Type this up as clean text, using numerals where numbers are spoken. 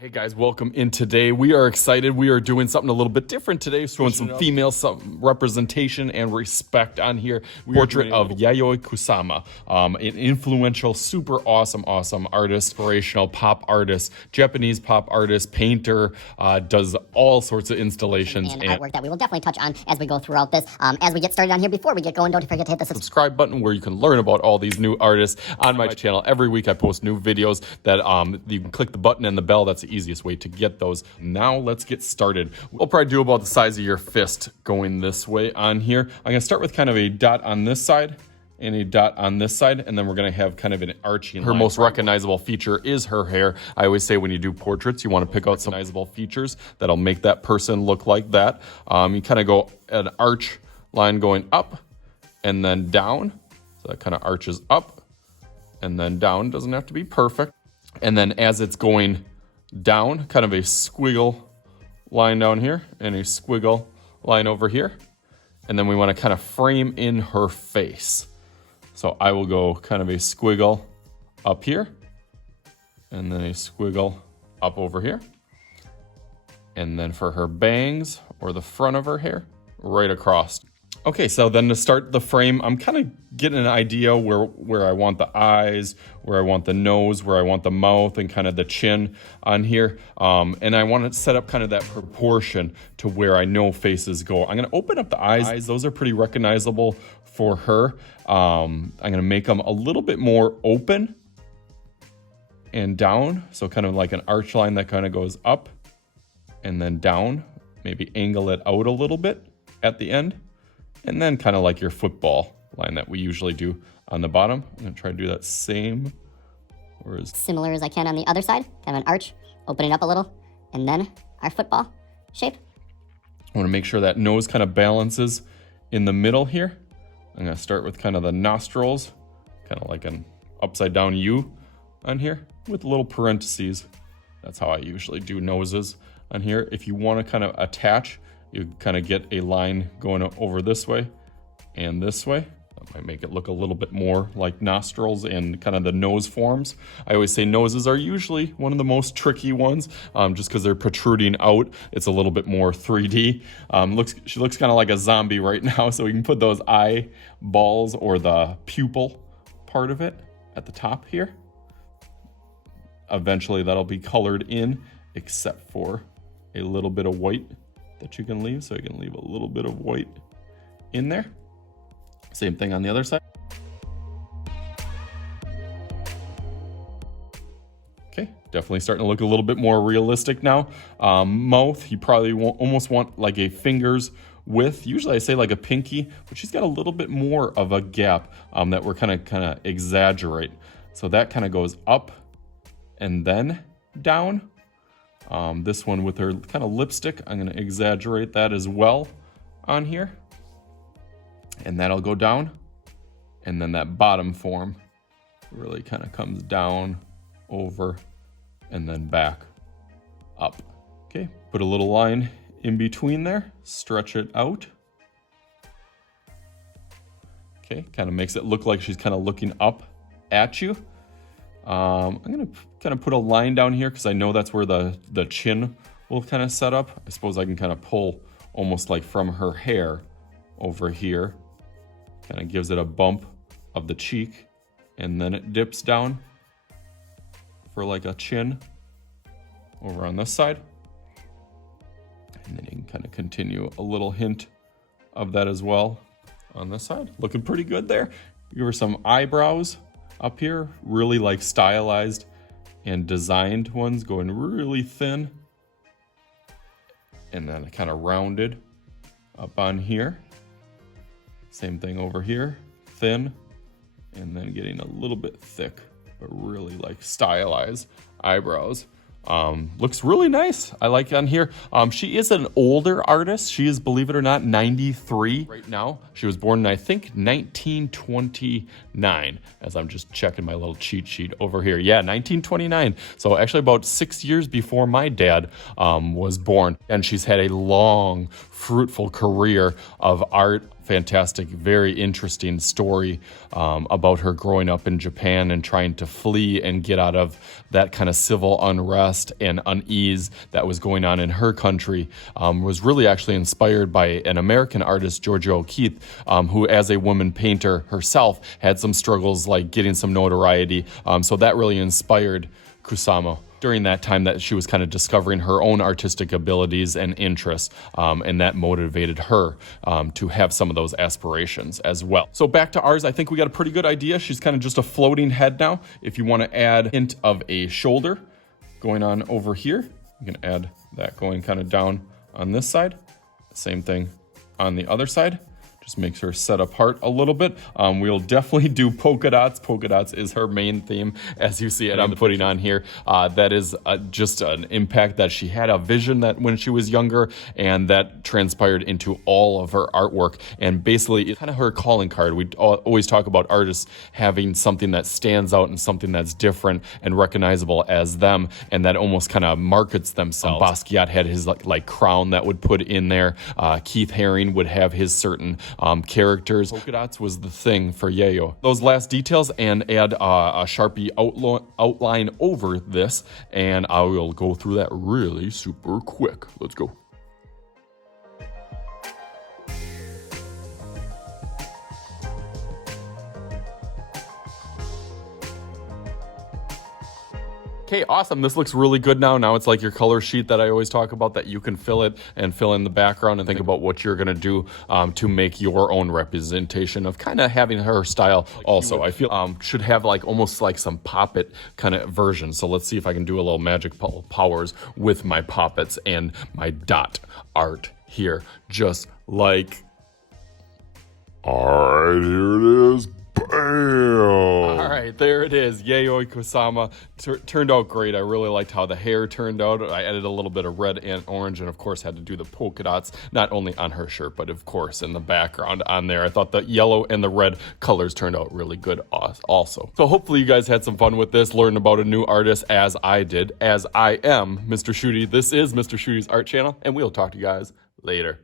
Hey guys, welcome in today. We are excited. We are doing something a little bit different today, showing some female representation and respect on here. Portrait of Yayoi Kusama, an influential, super awesome artist, inspirational pop artist, Japanese pop artist, painter, does all sorts of installations and artwork that we will definitely touch on as we go throughout this. As we get started on here, before we get going, don't forget to hit the subscribe button where you can learn about all these new artists on my channel. Every week I post new videos that you can click the button and the bell. That's the easiest way to get those. Now let's get started. We'll probably do about the size of your fist going this way on here. I'm gonna start with kind of a dot on this side and a dot on this side, and then we're gonna have kind of an arching line. Her most recognizable feature is her hair. I always say when you do portraits, you wanna pick out some recognizable features that'll make that person look like that. You kind of go an arch line going up and then down. So that kind of arches up and then down. Doesn't have to be perfect. And then as it's going down, kind of a squiggle line down here and a squiggle line over here. And then we want to kind of frame in her face. So I will go kind of a squiggle up here and then a squiggle up over here. And then for her bangs or the front of her hair, right across. Okay, so then to start the frame, I'm kind of getting an idea where I want the eyes, where I want the nose, where I want the mouth, and kind of the chin on here. And I want to set up kind of that proportion to where I know faces go. I'm going to open up the eyes. Those are pretty recognizable for her. I'm going to make them a little bit more open and down. So kind of like an arch line that kind of goes up and then down. Maybe angle it out a little bit at the end. And then kind of like your football line that we usually do on the bottom. I'm gonna try to do that same, or as similar as I can on the other side, kind of an arch, open it up a little, and then our football shape. I wanna make sure that nose kind of balances in the middle here. I'm gonna start with kind of the nostrils, kind of like an upside down U on here with little parentheses. That's how I usually do noses on here. If you wanna kind of attach, you kind of get a line going over this way and this way. That might make it look a little bit more like nostrils and kind of the nose forms. I always say noses are usually one of the most tricky ones, just because they're protruding out. It's a little bit more 3D. She looks kind of like a zombie right now, so we can put those eyeballs or the pupil part of it at the top here. Eventually that'll be colored in, except for a little bit of white that you can leave, so you can leave a little bit of white in there. Same thing on the other side. Okay, definitely starting to look a little bit more realistic now. Mouth, you probably almost want like a finger's width. Usually I say like a pinky, but she's got a little bit more of a gap that we're kind of exaggerate. So that kind of goes up and then down. This one with her kind of lipstick, I'm going to exaggerate that as well on here. And that'll go down. And then that bottom form really kind of comes down, over, and then back up. Okay, put a little line in between there, stretch it out. Okay, kind of makes it look like she's kind of looking up at you. I'm gonna kind of put a line down here because I know that's where the chin will kind of set up. I suppose I can kind of pull almost like from her hair over here. Kind of gives it a bump of the cheek, and then it dips down for like a chin over on this side. And then you can kind of continue a little hint of that as well on this side. Looking pretty good there. Give her some eyebrows up here, really like stylized and designed ones, going really thin. And then kind of rounded up on here. Same thing over here, thin, and then getting a little bit thick, but really like stylized eyebrows. Looks really nice. I like on here. She is an older artist. She is, believe it or not, 93 right now. She was born in, I think, 1929, as I'm just checking my little cheat sheet over here. Yeah, 1929. So actually about 6 years before my dad was born. And she's had a long, fruitful career of art fantastic, very interesting story about her growing up in Japan and trying to flee and get out of that kind of civil unrest and unease that was going on in her country. Was really actually inspired by an American artist, Georgia O'Keeffe, who as a woman painter herself had some struggles like getting some notoriety. So that really inspired Kusama during that time that she was kind of discovering her own artistic abilities and interests, and that motivated her to have some of those aspirations as well. So back to ours, I think we got a pretty good idea. She's kind of just a floating head now. If you want to add a hint of a shoulder going on over here, you can add that going kind of down on this side. Same thing on the other side. Just makes her set apart a little bit. We'll definitely do polka dots. Polka dots is her main theme, as you see it. I'm putting on here. That is just an impact that she had a vision that when she was younger, and that transpired into all of her artwork. And basically, it's kind of her calling card. We always talk about artists having something that stands out and something that's different and recognizable as them, and that almost kind of markets themselves. Basquiat had his like crown that would put in there. Keith Haring would have his certain characters. Polka dots was the thing for Yayo. Those last details, and add a Sharpie outline over this, and I will go through that really super quick. Let's go. Okay, awesome. This looks really good now. Now it's like your color sheet that I always talk about, that you can fill it and fill in the background and think about what you're gonna do to make your own representation of kind of having her style. Also, I feel should have like almost like some Pop-It kind of version. So let's see if I can do a little magic powers with my Pop-Its and my dot art here, just like. All right, here it is. Bam! All right, there it is. Yayoi Kusama turned out great. I really liked how the hair turned out. I added a little bit of red and orange, and of course had to do the polka dots, not only on her shirt, but of course in the background on there. I thought the yellow and the red colors turned out really good also. So hopefully you guys had some fun with this, learned about a new artist as I did, as I am Mr. Shooty. This is Mr. Shooty's art channel, and we'll talk to you guys later.